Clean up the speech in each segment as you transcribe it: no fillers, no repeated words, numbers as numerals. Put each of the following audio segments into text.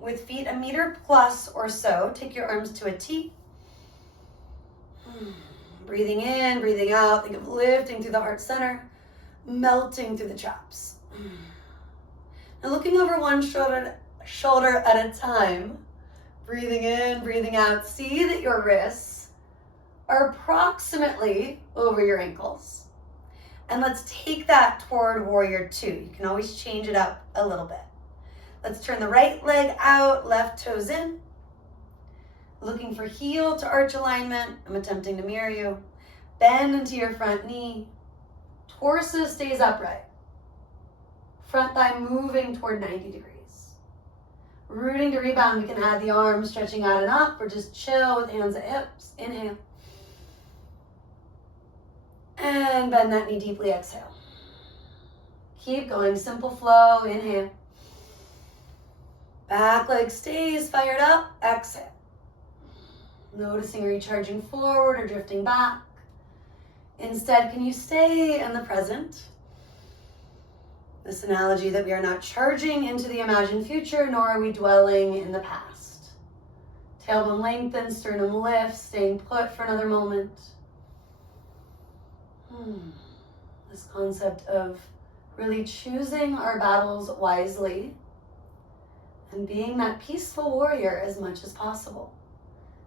With feet 1 meter plus or so, take your arms to a T. Breathing in, breathing out. Think of lifting through the heart center, melting through the chops. Now looking over one shoulder at a time. Breathing in, breathing out. See that your wrists are approximately over your ankles. And let's take that toward warrior 2. You can always change it up a little bit. Let's turn the right leg out, left toes in. Looking for heel to arch alignment. I'm attempting to mirror you. Bend into your front knee. Torso stays upright. Front thigh moving toward 90 degrees. Rooting to rebound, we can add the arms stretching out and up, or just chill with hands at hips. Inhale. And bend that knee deeply, exhale. Keep going, simple flow, inhale. Back leg stays fired up, exhale. Noticing recharging forward or drifting back. Instead, can you stay in the present? This analogy that we are not charging into the imagined future, nor are we dwelling in the past. Tailbone lengthens, sternum lifts, staying put for another moment. This concept of really choosing our battles wisely and being that peaceful warrior as much as possible.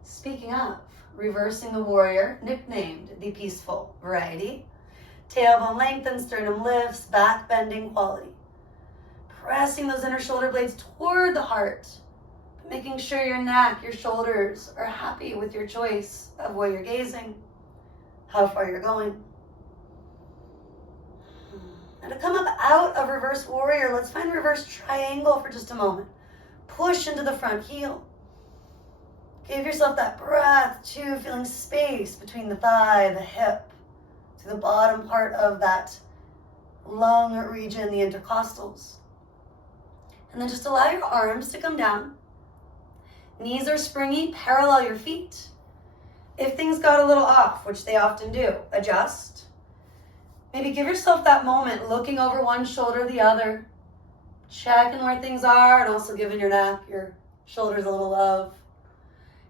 Speaking of, reversing the warrior, nicknamed the peaceful variety. Tailbone lengthens, sternum lifts, back bending quality. Pressing those inner shoulder blades toward the heart, making sure your neck, your shoulders are happy with your choice of where you're gazing, how far you're going. Now to come up out of reverse warrior, let's find reverse triangle for just a moment. Push into the front heel. Give yourself that breath too, feeling space between the thigh, the hip, to the bottom part of that lung region, the intercostals. And then just allow your arms to come down. Knees are springy, parallel your feet. If things got a little off, which they often do, adjust. Maybe give yourself that moment looking over one shoulder, the other, checking where things are, and also giving your neck, your shoulders a little love.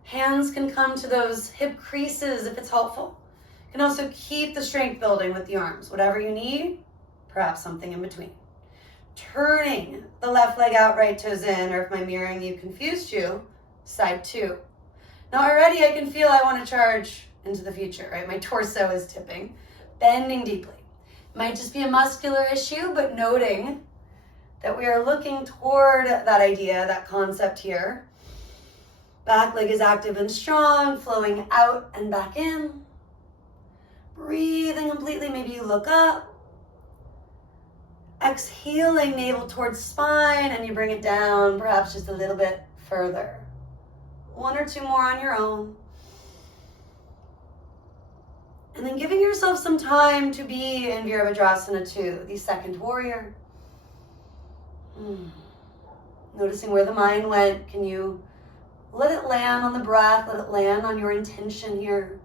Hands can come to those hip creases if it's helpful. You can also keep the strength building with the arms. Whatever you need, perhaps something in between. Turning the left leg out, right toes in, or if my mirroring you confused you, side 2. Now already I can feel I want to charge into the future, right? My torso is tipping, bending deeply. Might just be a muscular issue, but noting that we are looking toward that idea, that concept here. Back leg is active and strong, flowing out and back in. Breathing completely, maybe you look up. Exhaling, navel towards spine, and you bring it down, perhaps just a little bit further. 1 or 2 more on your own. And then giving yourself some time to be in Virabhadrasana 2, the second warrior. Noticing where the mind went. Can you let it land on the breath, let it land on your intention here.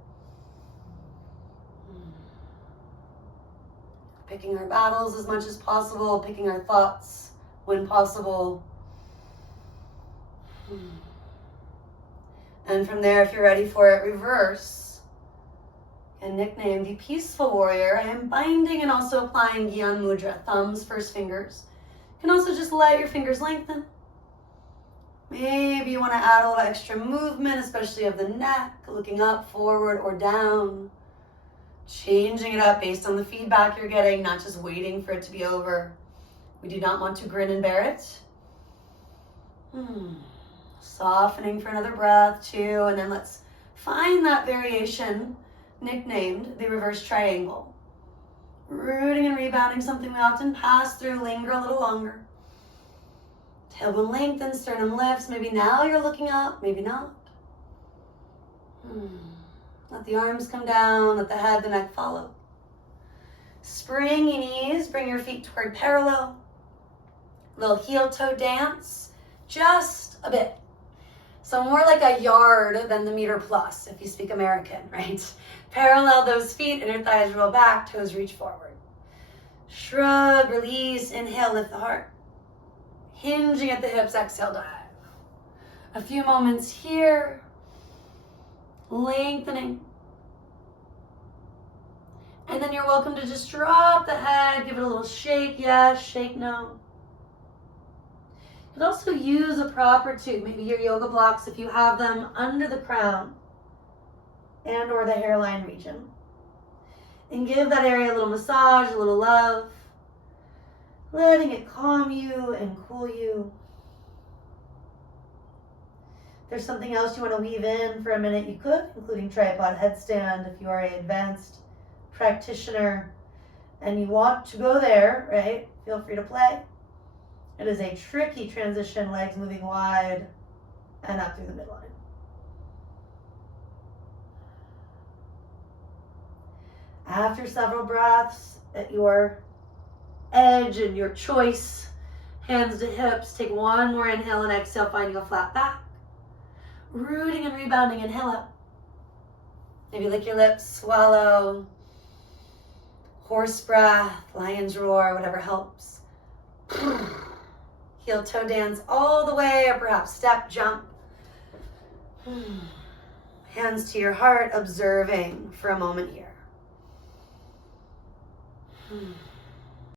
Picking our battles as much as possible, picking our thoughts when possible. And from there, if you're ready for it, reverse. And nickname the peaceful warrior. I am binding and also applying Gyan Mudra, thumbs, first fingers. You can also just let your fingers lengthen. Maybe you want to add a little extra movement, especially of the neck, looking up, forward, or down. Changing it up based on the feedback you're getting, not just waiting for it to be over. We do not want to grin and bear it. Softening for another breath, too. And then let's find that variation nicknamed the reverse triangle. Rooting and rebounding, something we often pass through, linger a little longer. Tailbone lengthens, sternum lifts. Maybe now you're looking up, maybe not. Let the arms come down, let the head, the neck follow. Springy knees, bring your feet toward parallel. Little heel toe dance, just a bit. So more like a yard than the meter plus, if you speak American, right? Parallel those feet, inner thighs roll back, toes reach forward. Shrug, release, inhale, lift the heart. Hinging at the hips, exhale, dive. A few moments here, lengthening. And then you're welcome to just drop the head, give it a little shake, yes, shake, no. You can also use a prop or two, maybe your yoga blocks if you have them, under the crown and or the hairline region. And give that area a little massage, a little love, letting it calm you and cool you. If there's something else you want to weave in for a minute, you could, including tripod headstand if you are an advanced practitioner and you want to go there, right? Feel free to play. It is a tricky transition, legs moving wide and up through the midline. After several breaths at your edge and your choice, hands to hips, take one more inhale and exhale, finding a flat back. Rooting and rebounding, inhale up. Maybe lick your lips, swallow. Horse breath, lion's roar, whatever helps. Heel toe dance all the way, or perhaps step, jump. Hands to your heart, observing for a moment here.